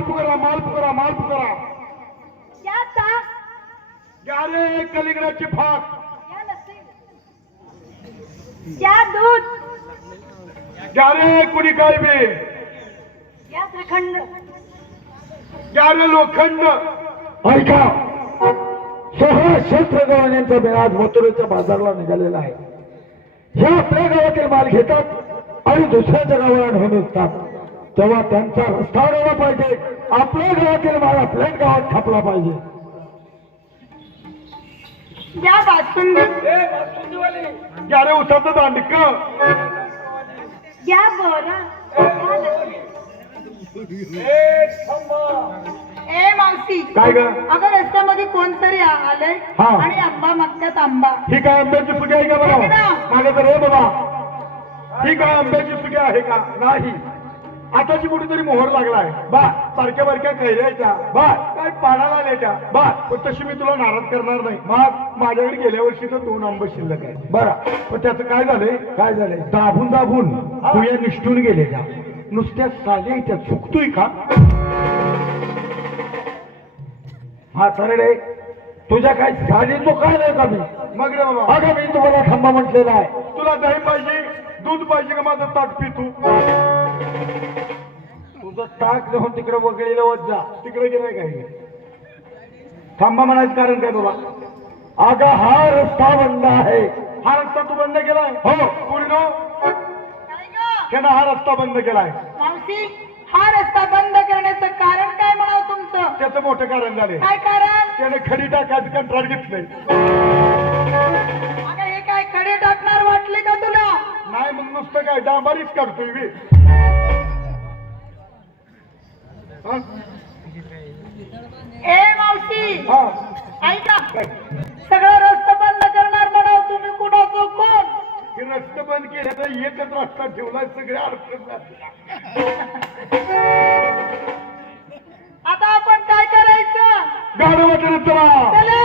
माल पुकारा माल पुकारा माल पुकारा. या ताक घ्या रे कलिंगडाची फाक. या लस्सी या दूध घ्या रे कुणी काय बे या श्रीखंड घ्या रे लोखंड. ऐका. सोळा क्षेत्र गवण्यांचा मेळा आज मथुरेच्या बाजारला निघालेला आहे. हे आपल्या गावातील माल घेतात आणि दुसऱ्याच्या गावाला घेऊन असतात तेव्हा त्यांचा रस्ता पाहिजे. आपल्या गावातील माल आपल्याच गावात छापला पाहिजे. या बासुंदी घ्या रे उसाचं दांडक या बोरा. ए मावशी. काय ग? अगं रस्त्यामध्ये कोणतरी आ- आलंय हा. आणि आंबा मागतात आंबा. ही काय आंब्याची सुगी आहे का बघा? मागे तर हे बाबा ही काय आंब्याची सुगी आहे का? नाही. आताची कुठेतरी मोहर लागलाय. बा बारक्या बारक्या कैऱ्याच्या बा काय पाडाला आल्याच्या बा पण तशी मी तुला नाराज करणार नाही. मग माझ्याकडे गेल्या वर्षी तर दोन आंबे शिल्लक आहे बरं पण त्याचं काय झालंय? काय झालंय? दाबून दाबून तुया निष्ठून गेले त्या. नुसत्या साले त्या. चुकतोय का? हा सरडे तुझ्या काय साडीचो काय नाही का मी? मग रे बाबा. अगं मी तुम्हाला थांबा म्हटलेला आहे. तुला दही पाहिजे दूध पाहिजे का माझं ताक पितू? तुझं टाक घेऊन तिकडे वगळीला वत जा. तिकडे गेलाय काय थांबा म्हणायचं कारण काय बाबा? अगं हा रस्ता बंद आहे. हा रस्ता तू बंद केलाय? हो. पूर्ण? त्यानं हा रस्ता बंद केलाय. मावशी हा रस्ता बंद करण्याचं कारण काय म्हणावं तुमचं? त्याचं मोठं कारण झाले काय कारण? त्याने खडी टाकायचं कंत्राट घेतलंय. हे काय खडे टाकणार वाटले का तुला? नाही मग नुसतं काय डांबारीच काढतोय बी. ए मावशी! हा. ऐका. सगळं रस्ता बंद करणार म्हणावं तुम्ही कुणाचं कोण रस्ते बंद केले तर एकच रस्ता ठेवलाय सगळे अडचण. आता आपण काय करायचं? गाडं वाटत चला.